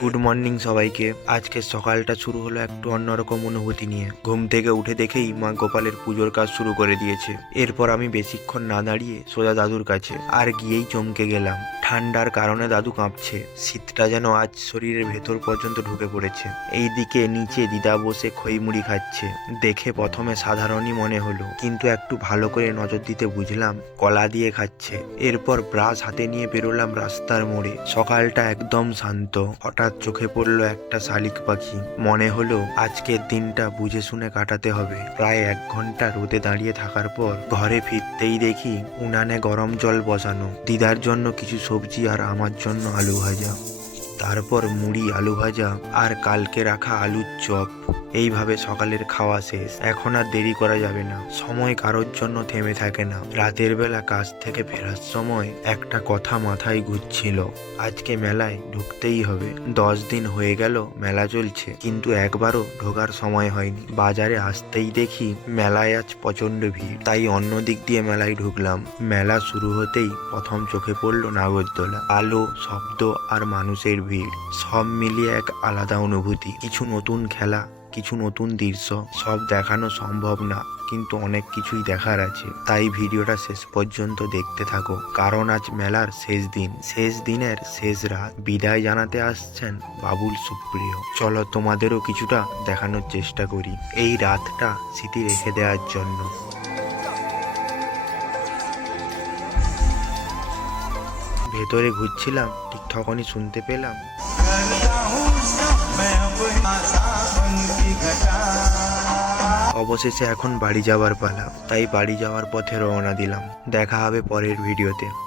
Good morning সবাইকে। আজকে সকালটা শুরু হলো একটু অন্যরকম অনুভূতি নিয়ে। ঘুম থেকে উঠে দেখেই মা গোপালের পুজোর কাজ শুরু করে দিয়েছে। এরপর আমি বেশিক্ষণ না দাঁড়িয়ে সোজা দাদুর কাছে আর গিয়েই চমকে গেলাম। ঠান্ডার কারণে দাদু কাঁপছে। শীতটা যেন আজ শরীরের ভেতর পর্যন্ত ঢুকে পড়েছে। এইদিকে নিচে দিদা বসে খই মুড়ি খাচ্ছে। দেখে প্রথমে সাধারণই মনে হলো, কিন্তু একটু ভালো করে নজর দিতে বুঝলাম, কলা দিয়ে খাচ্ছে। এরপর ব্রাশ হাতে নিয়ে বেরোলাম রাস্তার মোড়ে। সকালটা একদম শান্ত। হঠাৎ চোখে পড়ল একটা শালিক পাখি। মনে হলো আজকের দিনটা বুঝে শুনে কাটাতে হবে। প্রায় এক ঘণ্টা রোদে দাঁড়িয়ে থাকার পর ঘরে ফিরতেই দেখি উনানে গরম জল বসানো। দিদার জন্য কিছু সবজি আর আমার জন্য আলু ভাজা। তারপর মুড়ি, আলু ভাজা আর কালকে রাখা আলুর চপ। এইভাবে সকালের খাওয়া শেষ। এখন আর দেরি করা যাবে না। সময় কারোর জন্য থেমে থাকে না। রাতের বেলা কাজ থেকে ফেরার সময় একটা কথা মাথায় ঘুরছিল। আজকে মেলায় ঢুকতেই হবে। দশ দিন হয়ে গেল, মেলা চলছে। কিন্তু একবারও ঢোকার সময় হয়নি। বাজারে আসতেই দেখি মেলায় আজ প্রচণ্ড ভিড়। তাই অন্য দিক দিয়ে মেলায় ঢুকলাম। মেলা শুরু হতেই প্রথম চোখে পড়ল নাগরদোলা। আলো, শব্দ আর মানুষের ভিড় সব মিলিয়ে এক আলাদা অনুভূতি। কিছু নতুন খেলা, কিছু নতুন দৃশ্য, সব দেখানো সম্ভব না, কিন্তু অনেক কিছুই দেখার আছে। তাই ভিডিওটা শেষ পর্যন্ত দেখতে থাকো, কারণ আজ মেলার শেষ দিন। শেষ দিনের শেষ রাত। বিদায় জানাতে আসছেন বাবুল সুপ্রিয়। চলো তোমাদেরও কিছুটা দেখানোর চেষ্টা করি। এই রাতটা স্মৃতি রেখে দেওয়ার জন্য। ভেতরে ঘুরছিলাম ঠিক তখনই শুনতে পেলাম। অবশেষে এখন বাড়ি যাওয়ার পালা, তাই বাড়ি যাওয়ার পথে রওনা দিলাম। দেখা হবে পরের ভিডিওতে।